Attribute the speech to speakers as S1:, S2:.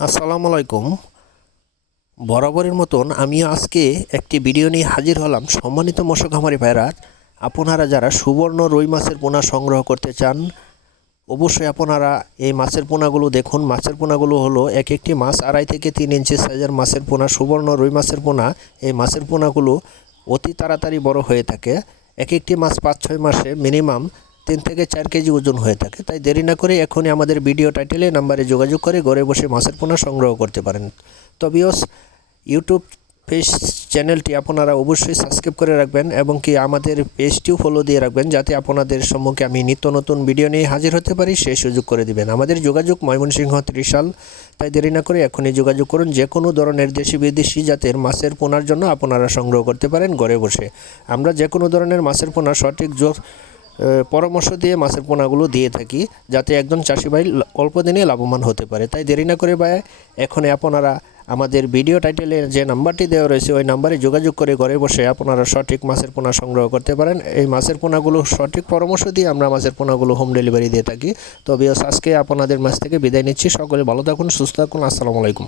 S1: আসসালামু আলাইকুম। বরাবরের মতন আমি আজকে একটি ভিডিও নিয়ে হাজির হলাম। সম্মানিত খামারি ভাইরা আপনারা যারা সুবর্ণ রুই মাছের পোনা সংগ্রহ করতে চান, অবশ্যই আপনারা এই মাছের পোনাগুলো দেখুন। মাছের পোনাগুলো হলো এক একটি মাছ, আড়াই থেকে তিন ইঞ্চি সাইজের মাছের পোনা, সুবর্ণ রুই মাছের পোনা। এই মাছের পোনাগুলো অতি তাড়াতাড়ি বড় হয়ে থাকে। এক একটি মাছ পাঁচ ছয় মাসে মিনিমাম তিন থেকে চার কেজি ওজন হয়ে থাকে। তাই দেরি না করে এখনই আমাদের ভিডিও টাইটেলে নাম্বারে যোগাযোগ করে ঘরে বসে মাছের পোনা সংগ্রহ করতে পারেন। তবেও ইউটিউব পেজ চ্যানেলটি আপনারা অবশ্যই সাবস্ক্রাইব করে রাখবেন এবং কি আমাদের পেজটিও ফলো দিয়ে রাখবেন যাতে আপনাদের সম্মুখে আমি নিত্য নতুন ভিডিও নিয়ে হাজির হতে পারি, সেই সুযোগ করে দিবেন। আমাদের যোগাযোগ ময়মনসিংহ ত্রিশাল। তাই দেরি না করে এখনই যোগাযোগ করুন যে কোনো ধরনের দেশি বিদেশি জাতের মাছের পোনার জন্য আপনারা সংগ্রহ করতে পারেন ঘরে বসে। আমরা যে কোনো ধরনের মাছের পোনা সঠিক জোর পরামর্শ দিয়ে মাছের পোনাগুলো দিয়ে থাকি, যাতে একজন চাষি ভাই অল্প দিনে লাভবান হতে পারে। তাই দেরি না করে ভাই এখন আপনারা আমাদের ভিডিও টাইটেলে যে নাম্বারটি দেওয়া রয়েছে, ওই নাম্বারে যোগাযোগ করে ঘরে বসে আপনারা সঠিক মাছের পোনা সংগ্রহ করতে পারেন। এই মাছের পোনাগুলো সঠিক পরামর্শ দিয়ে আমরা মাছের পোনাগুলো হোম ডেলিভারি দিয়ে থাকি। তবে আজকে আপনাদের মাছ থেকে বিদায় নিচ্ছি। সকলে ভালো থাকুন, সুস্থ থাকুন। আসসালামু আলাইকুম।